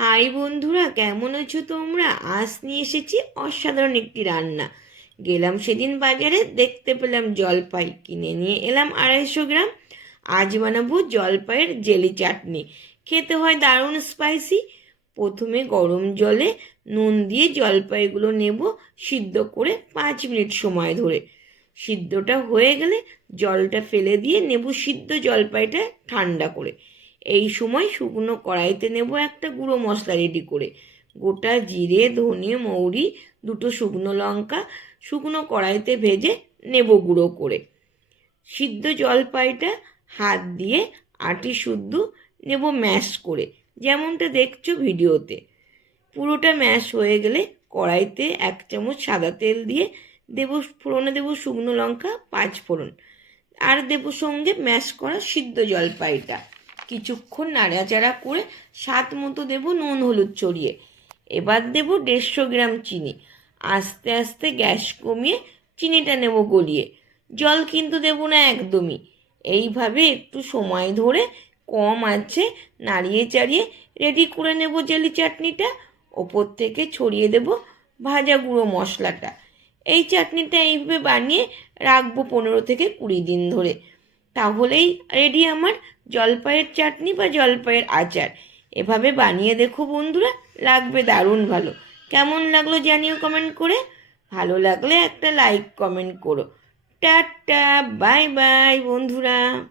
High বন্ধুরা, কেমন আছো তোমরা? আজ নিয়ে এসেছি অসাধারণ একটি রান্না। গেলাম সেদিন বাজারে, দেখতে পেলাম জলপাই। কিনে নিয়ে এলাম আড়াইশো গ্রাম। আজ বানাবো জলপাইয়ের জেলি চাটনি। খেতে হয় দারুণ স্পাইসি প্রথমে গরম জলে নুন দিয়ে জলপাইগুলো নেব সিদ্ধ করে পাঁচ মিনিট সময় ধরে। সিদ্ধটা হয়ে গেলে জলটা ফেলে দিয়ে নেব সিদ্ধ জলপাইটা ঠান্ডা করে। এই সময় শুকনো কড়াইতে নেব একটা গুঁড়ো মশলা রেডি করে। গোটা জিরে, ধনে, মৌরি, দুটো শুকনো লঙ্কা, শুকনো কড়াইতে ভেজে নেব গুঁড়ো করে। সিদ্ধ জলপাইটা হাত দিয়ে আটি শুদ্ধ নেব ম্যাশ করে, যেমনটা দেখছ ভিডিওতে। পুরোটা ম্যাশ হয়ে গেলে কড়াইতে এক চামচ সাদা তেল দিয়ে দেব, ফোড়নে দেবো শুকনো লঙ্কা, পাঁচ ফোড়ন। আর দেবো সঙ্গে ম্যাশ করা সিদ্ধ জলপাইটা। কিছুক্ষণ নাড়াচাড়া করে স্বাদ মতো দেবো নুন, হলুদ ছড়িয়ে। এবার দেবো দেড়শো গ্রাম চিনি। আস্তে আস্তে গ্যাস কমিয়ে চিনিটা নেব গলিয়ে। জল কিন্তু দেবো না একদমই। এইভাবে একটু সময় ধরে কম আছে নাড়িয়ে চাড়িয়ে রেডি করে নেব জেলি চাটনিটা। ওপর থেকে ছড়িয়ে দেব ভাজা গুঁড়ো মশলাটা। এই চাটনিটা এইভাবে বানিয়ে রাখব পনেরো থেকে কুড়ি দিন ধরে। তাহলেই রেডি আমার জলপাইয়ের চাটনি বা জলপাইয়ের আচার। এভাবে বানিয়ে দেখো বন্ধুরা, লাগবে দারুণ ভালো। কেমন লাগল জানিও কমেন্ট করে। ভালো লাগলে একটা লাইক কমেন্ট করো। টাটা বাই বাই বন্ধুরা।